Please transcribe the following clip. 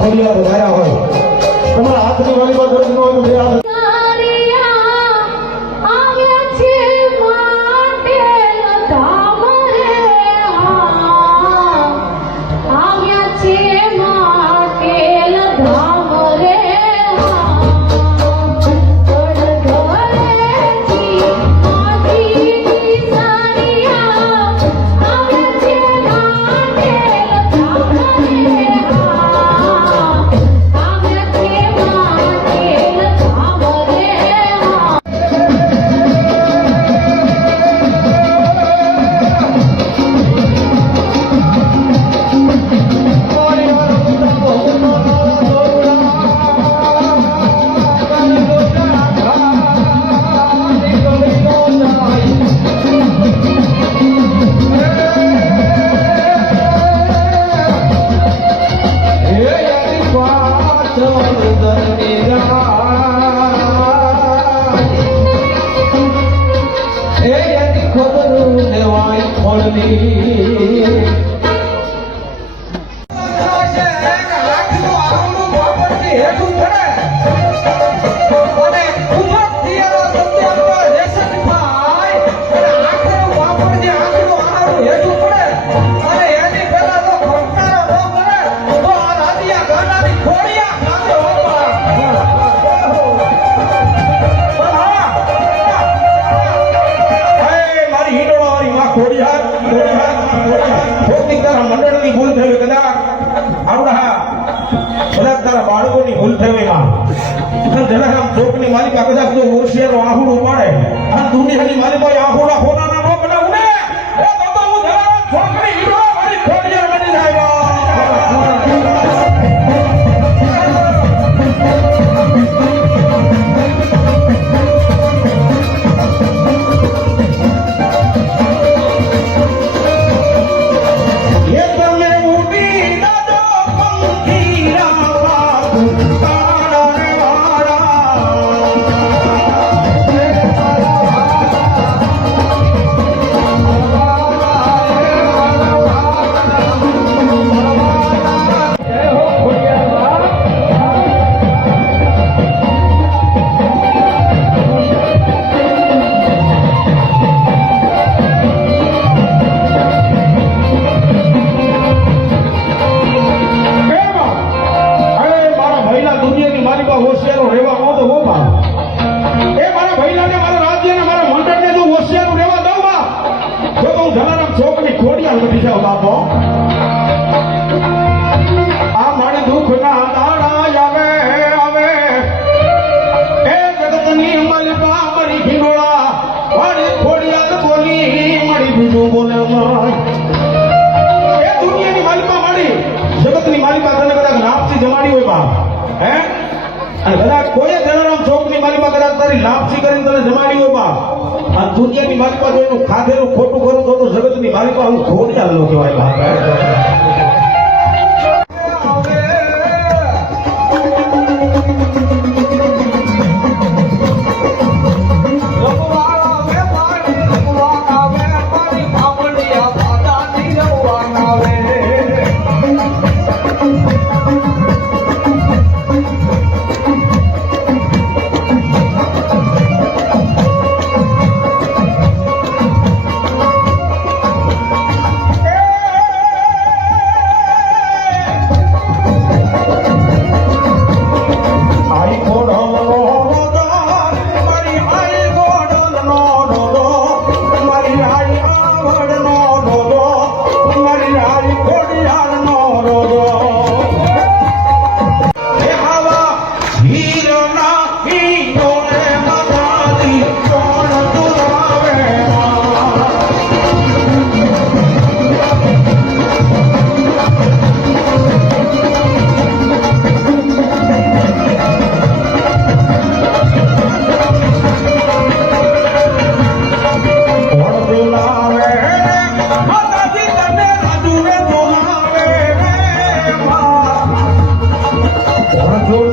ખોડિયાર વધાર્યા હોય. તમારા હાથની વાલીબોલ દર્દ ન હોય તો મારી ભૂલ હોયમાં જલારામ ચોકની માલિકા કદાચ હોશિયારો આહુડું પાડે આ દુનિયાની માલિકો આહુડા હોનાના બની બાપો આ મણ દુઃખ ના દાડા આવે આવે. એ જગતની માલિકા મારી ભીનોળા મારી ખોડિયાર બોલી મળી બીજું બોલે એ દુનિયાની માલિપા મારી, જગતની માલિકા તને કદાચ લાપસી જમાડી હોય બાપ. હે? અને કદાચ કોઈ જલારામ ચોકની માલિકા કદાચ તારી લાપસી કરીને તને જમાડી હોય બાપ. આ દુનિયાની માલિકા એનું ખાધેલું ખોટું તો જગતની માલિકા હું ખોટ ચાલનો કહેવાય. Ahora, Flor.